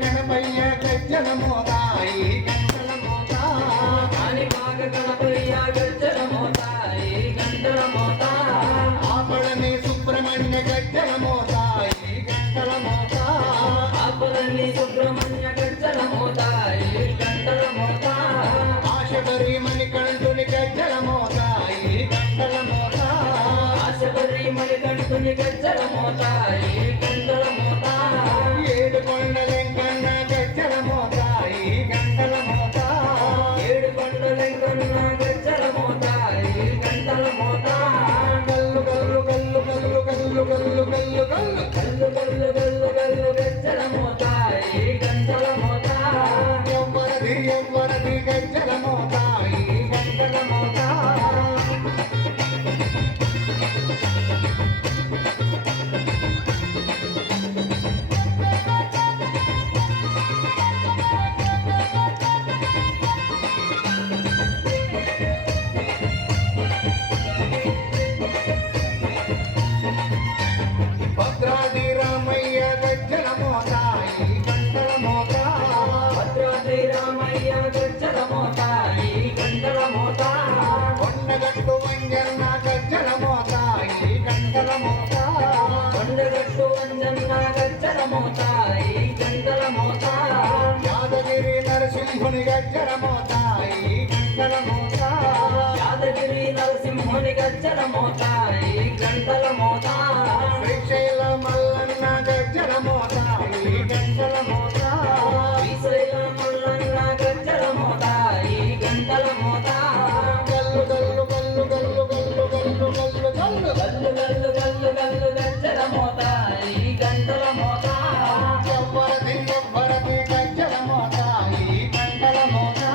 గణపయ్య గజ్జల మోతాయి గంటల మోతా కాణిపాక గణపయ్య గజ్జల మోతాయి గంటల మోతా ఆపడని సుబ్రహ్మణ్య గజ్జల మోతాయి గంటల మోతా ఆపడని సుబ్రహ్మణ్య గజ్జల మోతాయి గంటల మోతా ఆశబరి మణికంఠుని గజ్జల మోతాయి గంటల మోతా ఆశబరి మణికంఠుని గజ్జల మోతాయి గంటల మోతా ఏడు కొండలెంకన్న గజ్జల మోతాయి గంటల మోతా ఏడు కొండలెంకన్న గజ్జల మోతాయి గంటల మోతా గల్లు గల్లు గల్లు గల్లు గల్లు గల్లు గల్లు గల్లు గల్లు గల్లు గల్లు గల్లు గజ్జల మోతాయి గంటల మోతా ఎవ్వరది గజ్జల మోతాయి గంటల మోతా భద్రాద్రి రామయ్య గజ్జల మోతాయి గంటల మోతా భద్రాద్రి రామయ్య గజ్జల మోతాయి గంటల మోతా కొండగట్టు వంజన్న గజ్జల మోతాయి గంటల మోతా కొండగట్టు వంజన్న గజ్జల మోతాయి గంటల మోతా యాదగిరి నరసింహుని గజ్జల మోతాయి గంటల మోతా యాదగిరి నరసింహుని గజ్జల మోతాయి గంటల మోతా శ్రీశైల మల్లన్న గజ్జల మోతాయి గంటల మోతా శ్రీశైల మల్లన్న గజ్జల మోతాయి గంటల మోతా గల్లు గల్లు గల్లు గల్లు గల్లు గల్లు గల్లు గల్లు గల్లు గల్లు గల్లు గల్లు గజ్జల మోతాయి గంటల మోతా ఎవ్వరది గజ్జల మోతాయి గంటల మోతా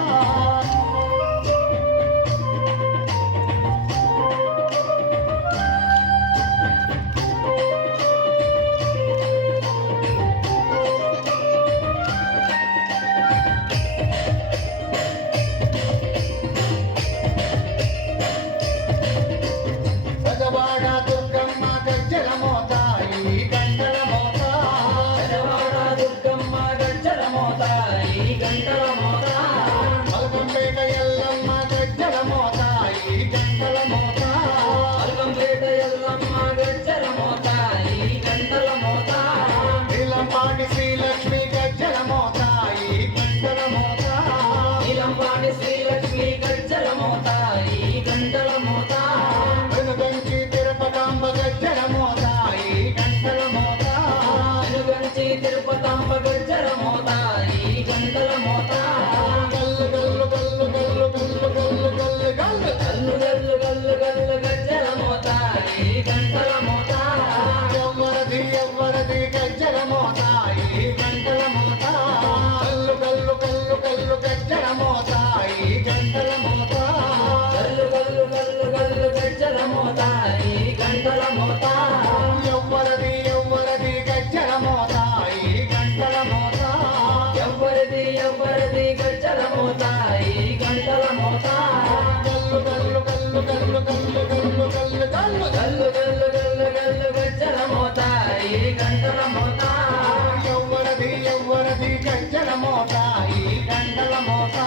పెదవాడ దుర్గమ్మ గజ్జల మోతాయి గంటల మోతా పెదవాడ దుర్గమ్మ గజ్జల మోతాయి గంటల మోతా మల్కంపేట ఎల్లమ్మ గజ్జల మోతాయి గంటల మోతా మల్కంపేట ఎల్లమ్మ గజ్జల మోతాయి గంటల మోతా నీలంపాటి శ్రీలక్ష్మి గజ్జల మోతాయి గంటల మోతా నీలంపాటి శ్రీలక్ష్మి గజ్జల మోతాయి గంటల మోతా వెనుగంచి తిరుపతాంబ గజ్జల మోతాయి గంటల మోతా వెనుగంచి తిరుపతాంబ గజ్జల మోతాయి గంటల మోతా గల్లు గల్లు గల్లు గల్లు గల్లు గల్లు గల్లు గల్లు గల్లు గల్లు గల్లు గజ్జల మోతాయి గంటల మోతా ఎవ్వరది గజ్జల మోతాయి గంటల మోతా గల్లు గల్లు గల్లు గల్లు గజ్జల మోతాయి గంటల మోతా గల్లు గల్లు గల్లు గల్లు గజ్జల మోతాయి గంటల మోతా ఎవ్వరది గజ్జల మోతాయి గంటల మోతా ఎవ్వరది గజ్జల మోతాయి గంటల మోతా గల్లు గల్లు గల్లు గల్లు గల్లు గల్లు గల్లు గల్లు గల్లు గల్లు గల్లు గల్లు గజ్జల మోతాయి గంటల మోతా ఎవ్వరది గజ్జల మోతాయి గంటల మోతా